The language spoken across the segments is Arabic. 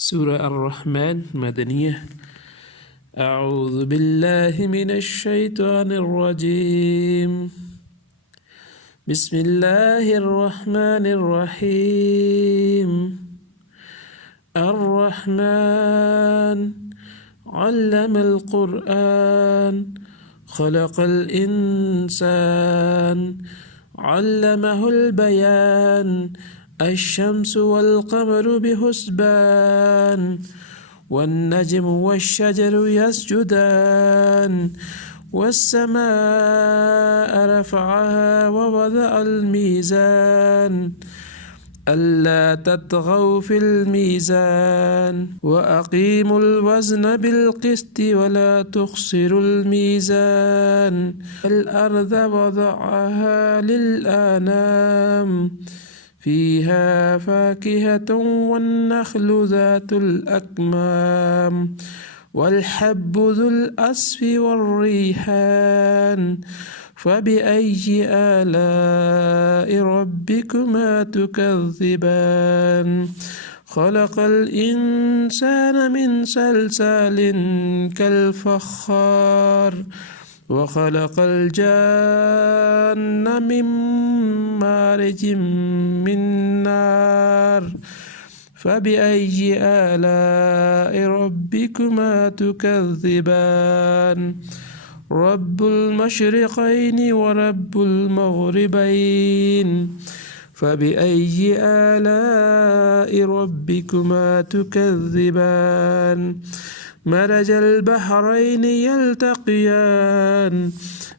سورة الرحمن مدنية. أعوذ بالله من الشيطان الرجيم. بسم الله الرحمن الرحيم. الرحمن علم القرآن خلق الإنسان علمه البيان الشمس والقمر بحسبان والنجم والشجر يسجدان والسماء رفعها ووضع الميزان ألا تطغوا في الميزان وأقيموا الوزن بالقسط ولا تخسروا الميزان الأرض وضعها للأنام فيها فاكهة والنخل ذات الأكمام والحب ذو الأصف والريحان فبأي آلاء ربكما تكذبان خلق الإنسان من صلصال كالفخار وخلق الجان من مارج من نار فبأي آلاء ربكما تكذبان رب المشرقين ورب المغربين فبأي آلاء ربكما تكذبان مرج البحرين يلتقيان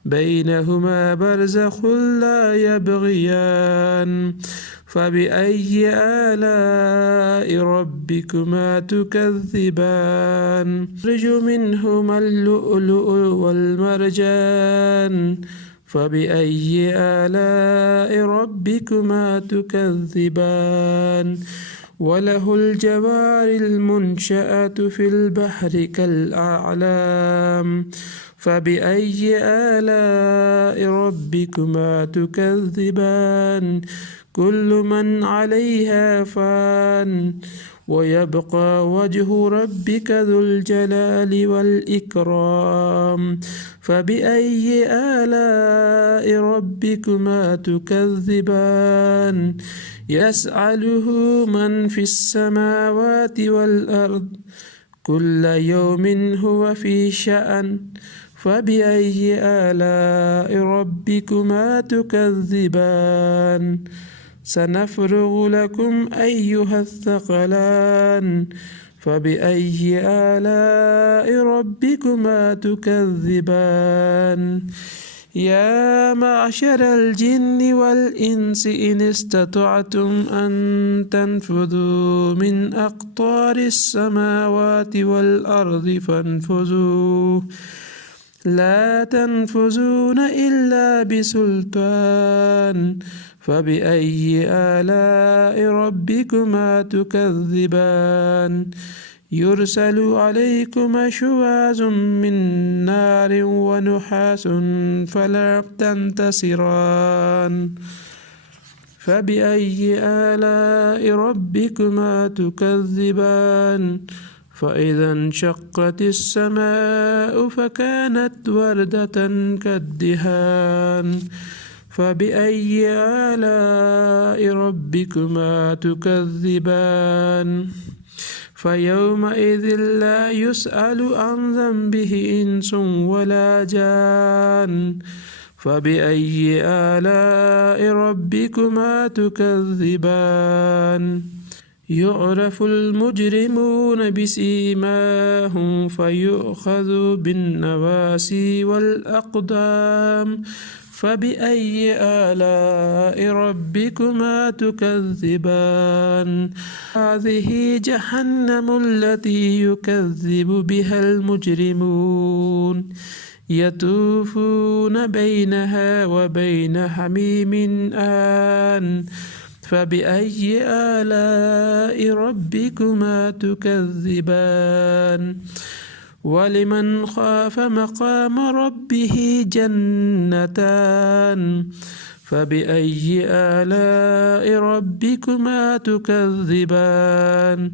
بينهما برزخ لا يبغيان فبأي آلاء ربكما تكذبان يخرج منهما اللؤلؤ والمرجان فبأي آلاء ربكما تكذبان وله الجوار المنشآت في البحر كالأعلام فبأي آلاء ربكما تكذبان كل من عليها فان ويبقى وجه ربك ذو الجلال والإكرام فبأي آلاء ربكما تكذبان يسأله من في السماوات والأرض كل يوم هو في شأن فبأي آلاء ربكما تكذبان سنفرغ لكم أيها الثقلان فبأي آلاء ربكما تكذبان يا معشر الجن والإنس إن استطعتم أن تنفذوا من أقطار السماوات والأرض فانفذوا لا تنفذون إلا بسلطان فبأي آلاء ربكما تكذبان يرسل عليكما شواظ من نار ونحاس فلا تنتصران فبأي آلاء ربكما تكذبان فإذا انشقت السماء فكانت وردة كالدهان فبأي آلاء ربكما تكذبان فيومئذ لا يسأل عن ذنبه إنس ولا جان فبأي آلاء ربكما تكذبان يعرف المجرمون بسيماهم فيؤخذ بالنواسي والأقدام فبأي آلاء ربكما تكذبان هذه جهنم التي يكذب بها المجرمون يطوفون بينها وبين حميم آن فبأي آلاء ربكما تكذبان ولمن خاف مقام ربه جنتان فبأي آلاء ربكما تكذبان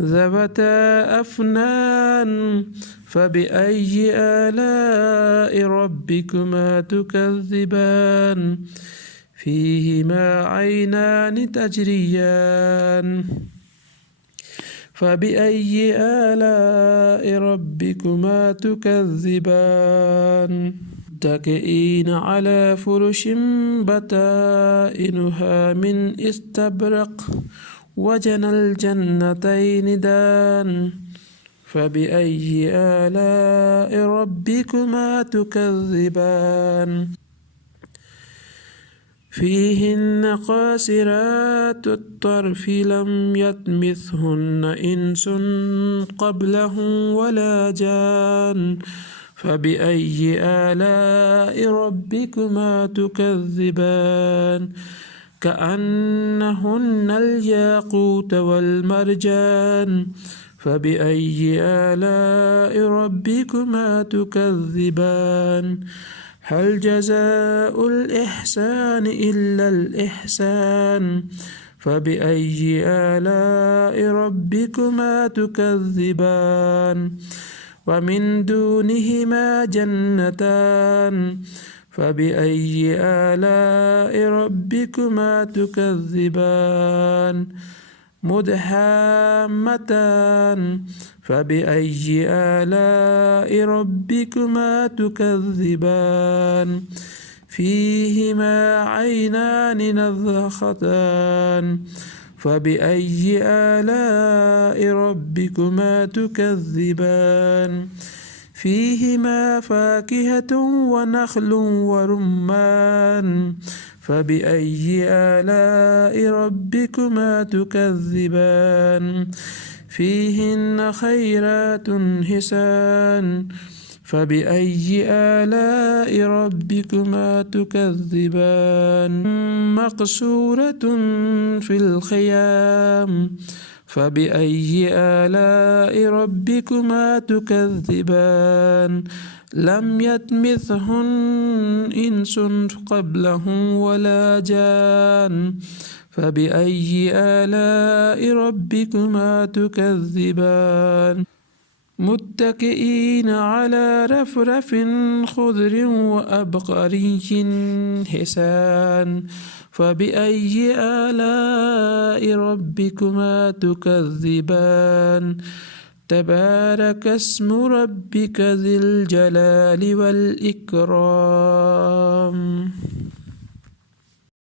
ذوتا أفنان فبأي آلاء ربكما تكذبان فيهما عينان تجريان فبأي آلاء ربكما تكذبان متكئين على فرش بطائنها من استبرق وجنى الجنتين دان فبأي آلاء ربكما تكذبان فيهن قاصرات الطرف لم يطمثهن إنس قبلهم ولا جان فبأي آلاء ربكما تكذبان كأنهن الياقوت والمرجان فبأي آلاء ربكما تكذبان هل جزاء الإحسان إلا الإحسان فبأي آلاء ربكما تكذبان ومن دونهما جنتان فبأي آلاء ربكما تكذبان مدحامتان فبأي آلاء ربكما تكذبان فيهما عينان نضختان فبأي آلاء ربكما تكذبان فيهما فاكهة ونخل ورمان فبأي آلاء ربكما تكذبان فيهن خيرات حسان فبأي آلاء ربكما تكذبان مقصورة في الخيام فبأي آلاء ربكما تكذبان لم يطمثهن إنس قبلهم ولا جان فبأي آلاء ربكما تكذبان متكئين على رفرف خضر وأبقري حسان فبأي آلاء ربكما تكذبان تبارك اسم ربك ذي الجلال والإكرام.